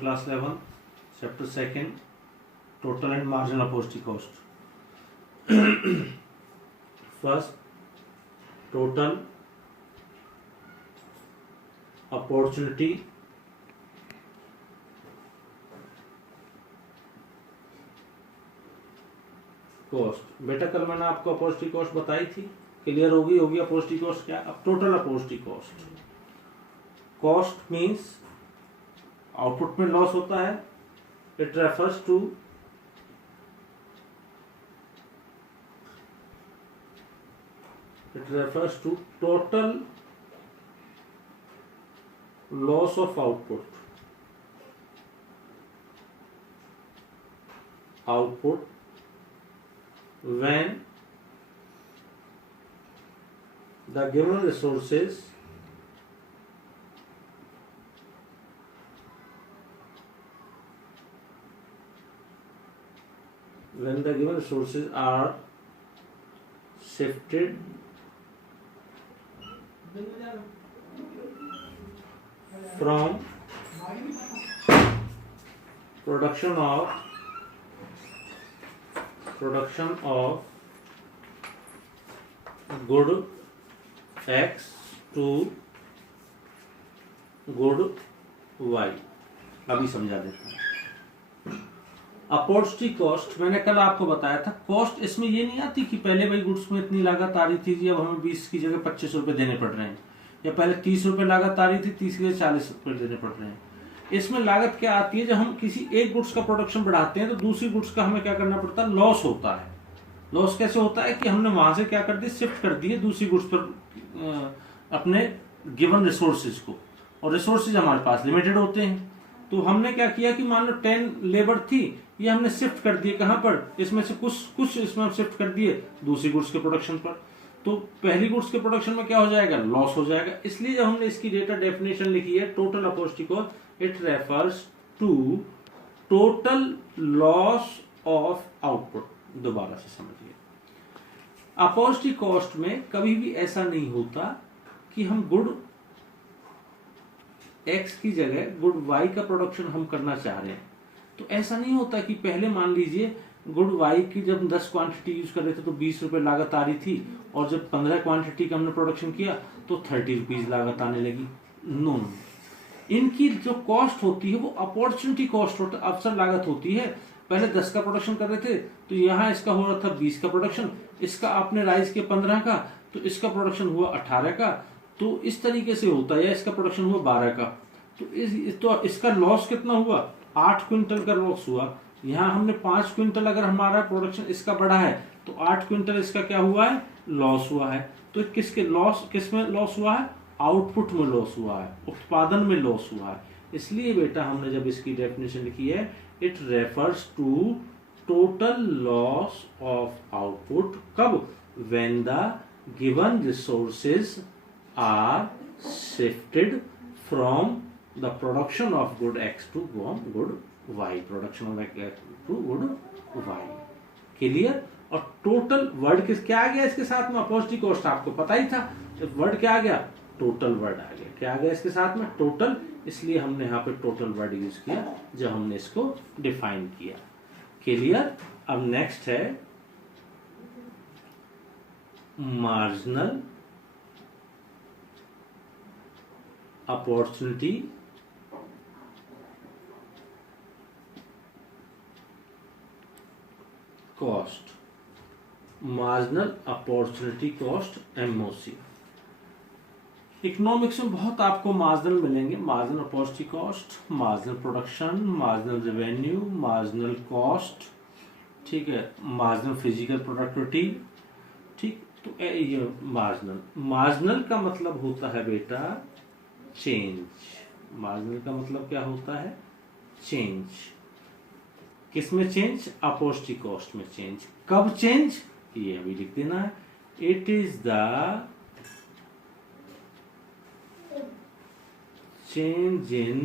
class 11, chapter 2, total and marginal opportunity cost. First, total opportunity cost. बेटा कल मैंने आपको अपॉर्चुनिटी कॉस्ट बताई थी, क्लियर होगी अपॉर्चुनिटी कॉस्ट क्या. अब total opportunity cost. Cost means output में लॉस होता है. It refers to total loss of output when the given resources are shifted from production of good X to good Y. अभी समझा देता हूँ. अपॉर्चुनिटी कॉस्ट मैंने कल आपको बताया था. कॉस्ट इसमें ये नहीं आती कि पहले भाई गुड्स में इतनी लागत आ रही थी जी, अब हमें 20 की जगह 25 रुपए देने पड़ रहे हैं, या पहले 30 रुपए लागत आ रही थी 30 की जगह 40 रुपए देने पड़ रहे हैं. इसमें लागत क्या आती है, जब हम किसी एक गुड्स का प्रोडक्शन बढ़ाते हैं तो दूसरी गुड्स का हमें क्या करना पड़ता है, लॉस होता है. लॉस कैसे होता है कि हमने वहां से क्या कर दिया, शिफ्ट कर दिए दूसरी गुड्स पर अपने गिवन रिसोर्सेज को, और रिसोर्सेज हमारे पास लिमिटेड होते हैं. तो हमने क्या किया कि मान लो 10 लेबर थी, ये हमने शिफ्ट कर दिए कहां पर, इसमें से कुछ इसमें शिफ्ट कर दिए दूसरी गुड्स के प्रोडक्शन पर. तो पहली गुड्स के प्रोडक्शन में क्या हो जाएगा, लॉस हो जाएगा. इसलिए जब हमने इसकी डेटा डेफिनेशन लिखी है total opportunity cost, it refers to total loss of output. दोबारा से समझिए, अपॉर्चुनिटी कॉस्ट में कभी भी ऐसा नहीं होता कि हम गुड X की जगह गुड Y का प्रोडक्शन हम करना चाह रहे हैं. तो ऐसा नहीं होता कि पहले मान लीजिए गुड Y की जब 10 क्वांटिटी यूज कर रहे थे तो 20 रुपए लागत आ रही थी, और जब 15 क्वांटिटी का हमने प्रोडक्शन किया तो 30 रुपीज लागत आने लगी. नो, इनकी जो कॉस्ट होती है वो अपॉर्चुनिटी कॉस्ट होता है, अवसर लागत होती है. पहले 10 का प्रोडक्शन कर रहे थे तो यहाँ इसका हो रहा था 20 का प्रोडक्शन, इसका आपने राइज किया 15 का तो इसका प्रोडक्शन हुआ 18 का. तो इस तरीके से होता है, या इसका प्रोडक्शन हुआ 12 का तो इसका लॉस कितना हुआ, 8 क्विंटल का लॉस हुआ. यहाँ हमने 5 क्विंटल, अगर हमारा प्रोडक्शन इसका बढ़ा है तो 8 क्विंटल इसका क्या हुआ है, लॉस हुआ है. तो किसमें लॉस हुआ है, आउटपुट में लॉस हुआ है, उत्पादन में लॉस हुआ है. इसलिए बेटा हमने जब इसकी डेफिनेशन लिखी है, it refers to total loss of output. कब, when the given resources are shifted from the production of good X to good Y. Production of X to good Y. Clear. और टोटल वर्ड क्या आ गया इसके साथ में, opportunity cost आपको पता ही था. वर्ड क्या आ गया, टोटल वर्ड आ गया. क्या आ गया इसके साथ में, टोटल. इसलिए हमने यहाँ पे टोटल वर्ड यूज किया जब हमने इसको डिफाइन किया. क्लियर. अब नेक्स्ट है marginal opportunity cost. Marginal opportunity cost, MOC. Economics में बहुत आपको मार्जिनल मिलेंगे. Marginal opportunity cost, marginal production, marginal revenue, marginal cost, ठीक है, मार्जिनल फिजिकल प्रोडक्टिविटी. ठीक, तो ये मार्जिनल का मतलब होता है बेटा चेंज. मार्जिनल का मतलब क्या होता है, चेंज. किसमें चेंज, अपॉर्चुनिटी कॉस्ट में चेंज. कब चेंज, ये अभी लिख देना है. It is the change in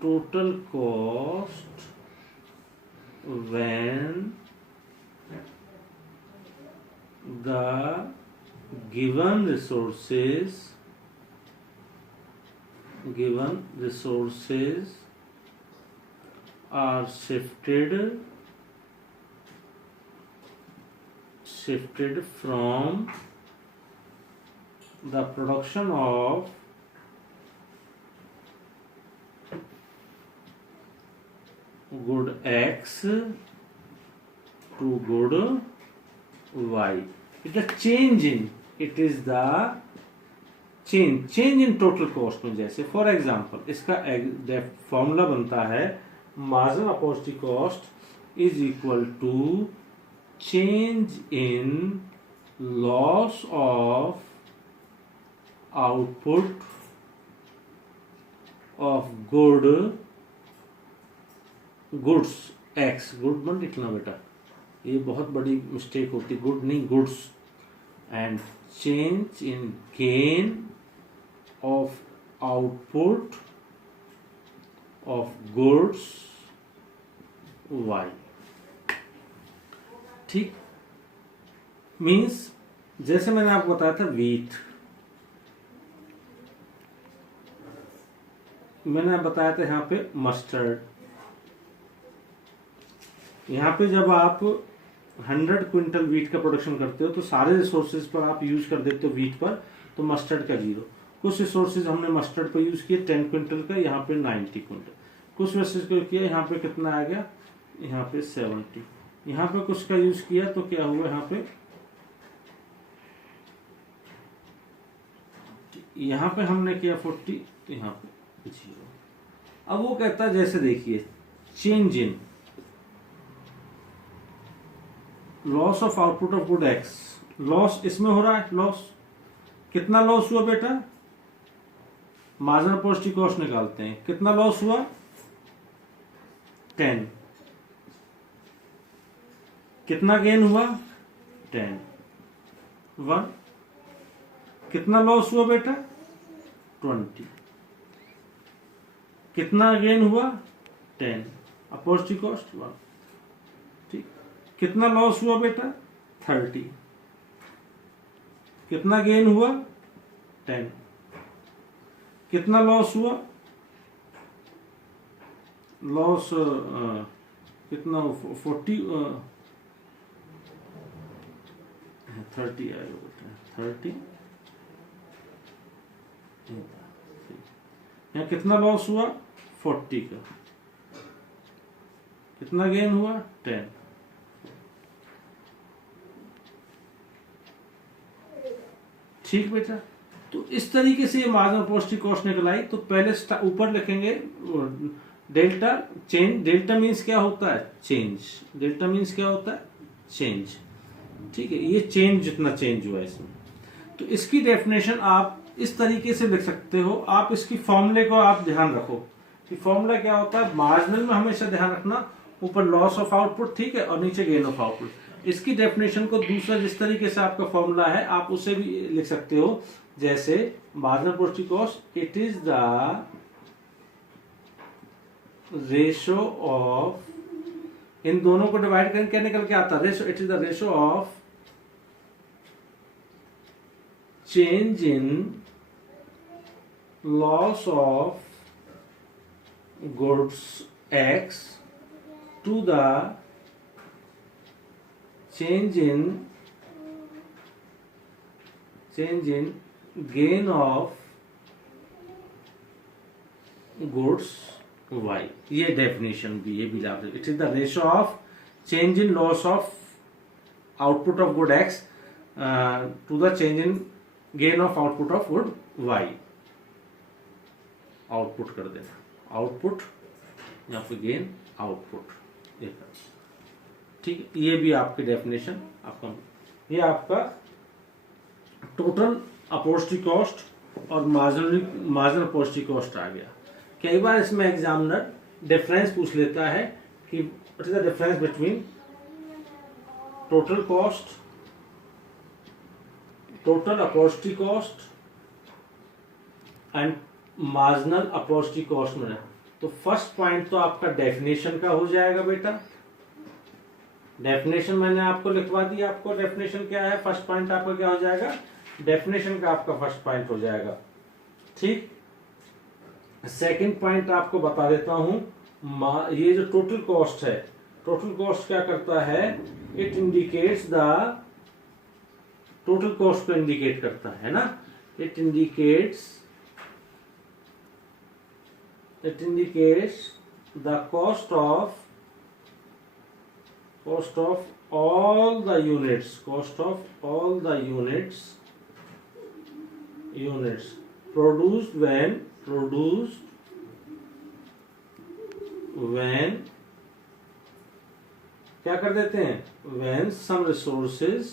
total cost when the given resources given resources are shifted from the production of good X to good Y. It is change in, it is the change in total cost में, जैसे for example इसका formula बनता है marginal opportunity cost is equal to change in loss of output of goods X, good मत लिखना बेटा, ये बहुत बड़ी मिस्टेक होती, गुड नहीं goods, and change in gain of output of goods Y. ठीक, मीन्स जैसे मैंने आपको बताया था वीट, मैंने बताया था यहाँ पे मस्टर्ड, यहाँ पे जब आप 100 क्विंटल वीट का प्रोडक्शन करते हो तो सारे रिसोर्सेज पर आप यूज कर देते हो वीट पर, तो मस्टर्ड का 0, कुछ रिसोर्सेज हमने मस्टर्ड पर यूज किए 10 क्विंटल का, यहाँ पे 90 क्विंटल, कुछ रिसोर्सेज को किया यहाँ पे कितना आ गया, यहाँ पे 70, यहाँ पे कुछ का यूज किया तो क्या हुआ, यहाँ पे हमने किया 40, यहाँ पे 0। अब वो कहता है जैसे देखिए change in loss of output of good x, loss इसमें हो रहा है, लॉस कितना लॉस हुआ बेटा, मार्जिनल अपॉर्चुनिटी कॉस्ट निकालते हैं, कितना लॉस हुआ 10, कितना गेन हुआ 10, 1, कितना लॉस हुआ बेटा 20, कितना गेन हुआ 10, अपॉर्चुनिटी कॉस्ट 1, ठीक, कितना लॉस हुआ बेटा 30, कितना गेन हुआ 10, कितना लॉस हुआ, लॉस कितना 40 30 आएगा बेटा 30, यहाँ कितना लॉस हुआ 40 का, कितना गेन हुआ 10, ठीक बेटा। तो इस तरीके से ये मार्जिनल अपॉर्चुनिटी कॉस्ट निकल आई। तो पहले ऊपर लिखेंगे डेल्टा चेंज, डेल्टा मीन्स क्या होता है चेंज, डेल्टा मीन्स क्या होता है चेंज, ठीक है, ये चेंज जितना चेंज हुआ इसमें। तो इसकी डेफिनेशन आप इस तरीके से लिख सकते हो। आप इसकी फॉर्मूले को आप ध्यान रखो कि फॉर्मूला क्या होता है, मार्जिनल में हमेशा ध्यान रखना ऊपर लॉस ऑफ आउटपुट, ठीक है, और नीचे गेन ऑफ आउटपुट। इसकी डेफिनेशन को दूसरा जिस तरीके से आपका फॉर्मूला है आप उसे भी लिख सकते हो, जैसे marginal opportunity cost it is the ratio of, इन दोनों को डिवाइड करके क्या निकल के आता है ratio, it is the ratio of change in loss of goods X to the change in gain of goods y। ये डेफिनेशन भी, ये भी याद है, it is the ratio of change in loss of output of good x to the change in gain of output of good y। Output कर देना, output यहाँ पे गेन आउटपुट, ठीक, ये भी आपकी डेफिनेशन आपका, ये आपका टोटल अपॉर्चुनिटी कॉस्ट और मार्जिनल अपॉर्चुनिटी कॉस्ट आ गया। कई बार इसमें एग्जामिनर डिफरेंस पूछ लेता है कि what is the difference between total cost, total opportunity cost and marginal opportunity cost में। तो फर्स्ट पॉइंट तो आपका डेफिनेशन का हो जाएगा बेटा, डेफिनेशन मैंने आपको लिखवा दी, आपको डेफिनेशन क्या है, फर्स्ट पॉइंट आपका क्या हो जाएगा, डेफिनेशन का आपका फर्स्ट पॉइंट हो जाएगा, ठीक। सेकंड पॉइंट आपको बता देता हूं, ये जो टोटल कॉस्ट है, टोटल कॉस्ट क्या करता है, it indicates the total cost को इंडिकेट करता है ना, it indicates the cost of all the units produced when क्या कर देते हैं, when some resources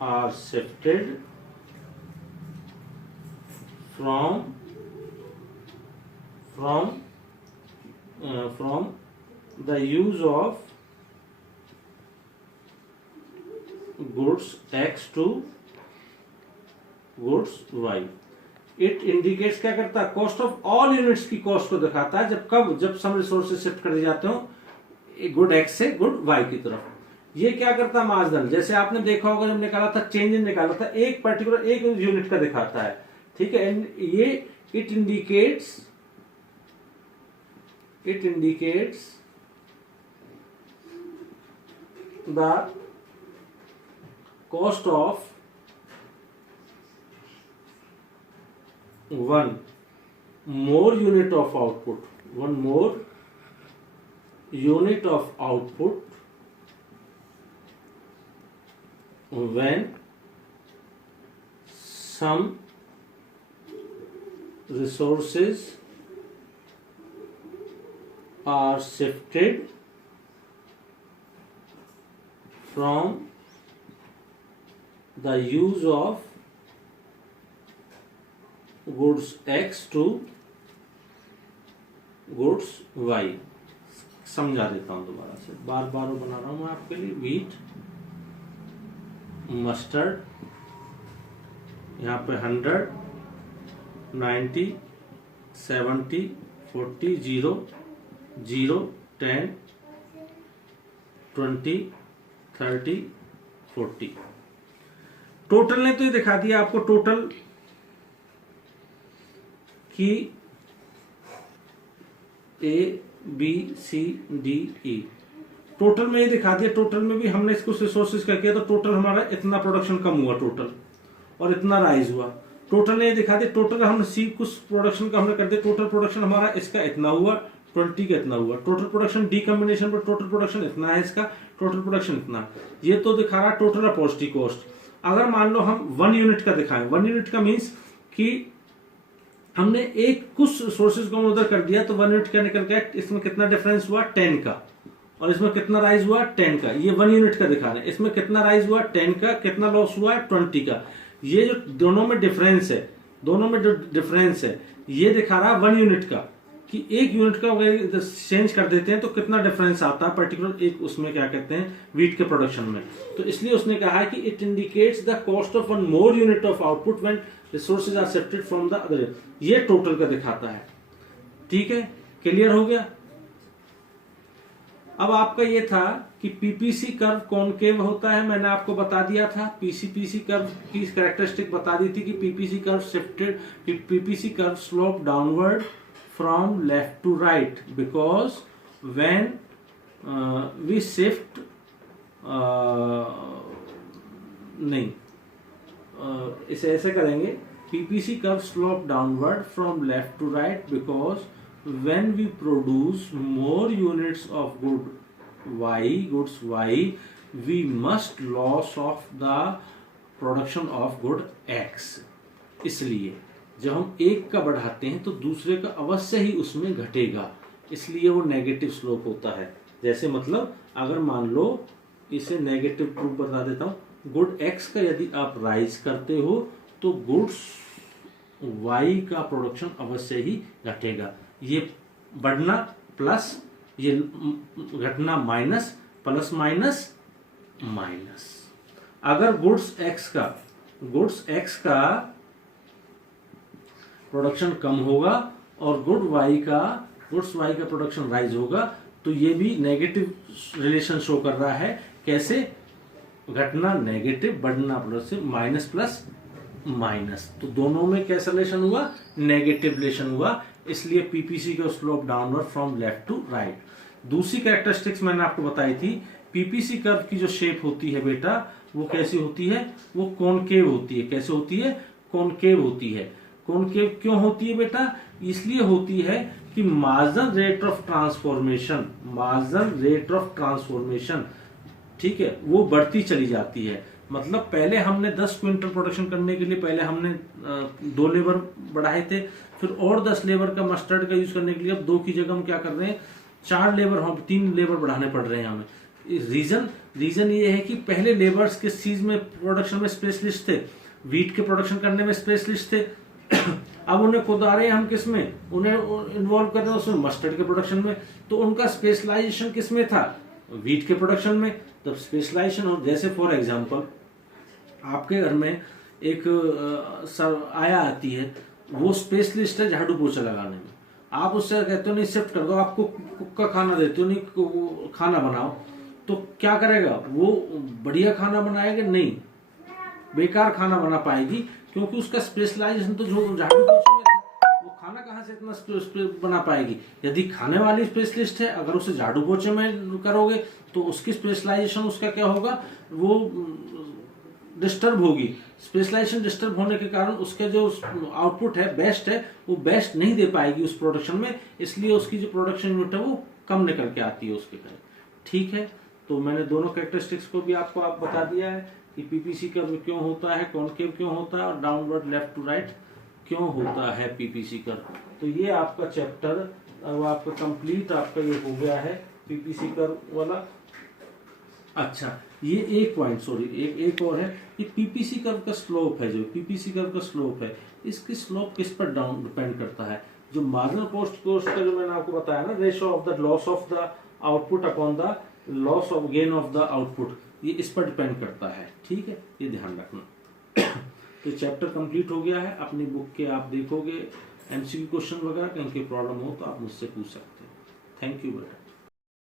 are shifted from the use of goods X to goods Y. It indicates क्या करता है, कॉस्ट ऑफ ऑल यूनिट्स की कॉस्ट को दिखाता है, जब सम रिसोर्सेज शिफ्ट करे जाते हो गुड एक्स से गुड वाई की तरफ। ये क्या करता है, मार्जिनल, जैसे आपने देखा होगा जब निकाला था, चेंज निकाला था, एक पर्टिकुलर एक यूनिट का दिखाता है, ठीक है। ये it indicates the cost of one more unit of output when some resources are shifted from the use of goods X to goods Y। समझा देता हूं दोबारा से, बार बार बना रहा हूं मैं आपके लिए। वीट, मस्टर्ड, यहाँ पे 100, 90, 70, 40, 0, 0, 10, 20, 30, 40। टोटल ने तो ये दिखा दिया आपको, टोटल की ABCDE, टोटल में ये दिखा दिया। टोटल में भी हमने इसको रिसोर्सेज का किया तो टोटल हमारा इतना प्रोडक्शन कम हुआ टोटल, और इतना राइज हुआ। टोटल ने ये दिखा दिया, टोटल हमने सी कुछ प्रोडक्शन का हमने कर दिया, टोटल प्रोडक्शन हमारा इसका इतना हुआ, 20 का इतना हुआ। टोटल प्रोडक्शन डी कॉम्बिनेशन पर टोटल प्रोडक्शन इतना है, इसका टोटल प्रोडक्शन इतना। ये तो दिखा रहा टोटल अपॉर्चुनिटी कॉस्ट। अगर मान लो हम 1 यूनिट का दिखाएं, 1 यूनिट का मीन्स कि हमने एक कुछ सोर्सेज को उधर कर दिया तो 1 यूनिट का निकल गया, इसमें कितना डिफरेंस हुआ 10 का, और इसमें कितना राइज हुआ 10 का। ये 1 यूनिट का दिखा रहे हैं, इसमें कितना राइज हुआ 10 का, कितना लॉस हुआ 20 का। ये जो दोनों में डिफरेंस है, ये दिखा रहा है 1 यूनिट का, कि एक यूनिट का अगर चेंज कर देते हैं तो कितना डिफरेंस आता है पर्टिकुलर एक उसमें क्या कहते हैं वीट के प्रोडक्शन में। तो इसलिए उसने कहा है कि it indicates the cost of 1 more unit of output when resources are shifted from the other. ये टोटल का दिखाता है, ठीक है, क्लियर हो गया। अब आपका ये था कि पीपीसी कर्व कॉनकेव होता है, मैंने आपको बता दिया था। पीपीसी कर्व की कैरेक्टरिस्टिक बता दी थी कि PPC curve slope downward from left to right because when we shift इसे ऐसे करेंगे, PPC curve slope downward from left to right because when we produce more units of goods Y, we must loss of the production of good X। इसलिए जब हम एक का बढ़ाते हैं तो दूसरे का अवश्य ही उसमें घटेगा, इसलिए वो नेगेटिव स्लोप होता है। जैसे मतलब अगर मान लो, इसे नेगेटिव प्रूफ बता देता हूं, गुड एक्स का यदि आप राइज करते हो तो गुड्स वाई का प्रोडक्शन अवश्य ही घटेगा। ये बढ़ना प्लस, ये घटना माइनस, प्लस माइनस माइनस। अगर गुड्स एक्स का प्रोडक्शन कम होगा और गुड्स वाई का प्रोडक्शन राइज होगा, तो ये भी नेगेटिव रिलेशन शो कर रहा है। कैसे? घटना नेगेटिव, बढ़ना प्लस, माइनस प्लस माइनस, तो दोनों में कैसा रिलेशन हुआ, नेगेटिव रिलेशन हुआ, इसलिए पीपीसी का slope downward from left to right. दूसरी कैरेक्टरिस्टिक्स मैंने आपको बताई थी, पीपीसी कर्व की जो शेप होती है बेटा वो कैसी होती है, वो कॉनकेव होती है। कैसे होती है, कॉनकेव होती है। कॉनकेव क्यों होती है बेटा, इसलिए होती है कि marginal rate of transformation, marginal rate of transformation, ठीक है, वो बढ़ती चली जाती है। मतलब पहले हमने 10 क्विंटल प्रोडक्शन करने के लिए पहले हमने 2 लेबर बढ़ाए थे, फिर और 10 लेबर का मस्टर्ड का यूज करने के लिए अब 2 की जगह हम क्या कर रहे हैं, 4 लेबर, हम 3 लेबर बढ़ाने पड़ रहे हैं हमें। रीजन ये है कि पहले लेबर्स किस चीज में प्रोडक्शन में स्पेशलिस्ट थे, वीट के प्रोडक्शन करने में स्पेशलिस्ट थे। अब उन्हें खुदा रहे हैं हम किस में, उन्हें इन्वॉल्व कर रहे हैं उसमें मस्टर्ड के प्रोडक्शन में, तो उनका स्पेशलाइजेशन किस में था, वीट के प्रोडक्शन में। तब स्पेशलाइजेशन, और जैसे फॉर एग्जांपल आपके घर में एक आया आती है, वो स्पेशलिस्ट है झाड़ू पोछा लगाने में, आप उससे कहते हो नहीं शिफ्ट कर दो, आपको कुक का खाना देते हो, नहीं खाना बनाओ, तो क्या करेगा वो, बढ़िया खाना बनाएगा नहीं, बेकार खाना बना पाएगी, क्योंकि उसका स्पेशलाइजेशन तो जो झाड़ू पोछे में था, वो खाना कहाँ से इतना बना पाएगी। यदि खाने वाली स्पेशलिस्ट है, अगर उसे झाड़ू पोछे में करोगे तो उसकी स्पेशलाइजेशन, उसका क्या होगा, वो डिस्टर्ब होगी। स्पेशलाइजेशन डिस्टर्ब होने के कारण उसका जो आउटपुट है, बेस्ट है, वो बेस्ट नहीं दे पाएगी उस प्रोडक्शन में, इसलिए उसकी जो प्रोडक्शन यूनिट है वो कम निकल के आती है उसके कारण। ठीक है, तो मैंने दोनों कैरेक्टरिस्टिक्स को भी आपको बता दिया है कि पीपीसी कर्व क्यों होता है, कॉनकेव क्यों होता है, और डाउनवर्ड लेफ्ट टू राइट क्यों होता है पीपीसी कर्व। तो ये आपका चैप्टर वो आपका कंप्लीट आपका ये हो गया है पीपीसी कर्व वाला। अच्छा, ये एक पॉइंट, सॉरी, एक और है, ये पीपीसी कर्व का स्लोप है, जो पीपीसी कर्व का स्लोप है, इसकी स्लोप किस पर डाउन डिपेंड करता है, जो मार्जिनल कॉस्ट का जो मैंने आपको बताया ना, ratio of the loss of the output upon the loss of gain of the output, ये इस पर डिपेंड करता है। ठीक है, ये ध्यान रखना। तो चैप्टर कंप्लीट हो गया है, अपनी बुक के आप देखोगे एमसीक्यू क्वेश्चन वगैरह, कहीं की प्रॉब्लम हो तो आप मुझसे पूछ सकते हैं। थैंक यू बेटा।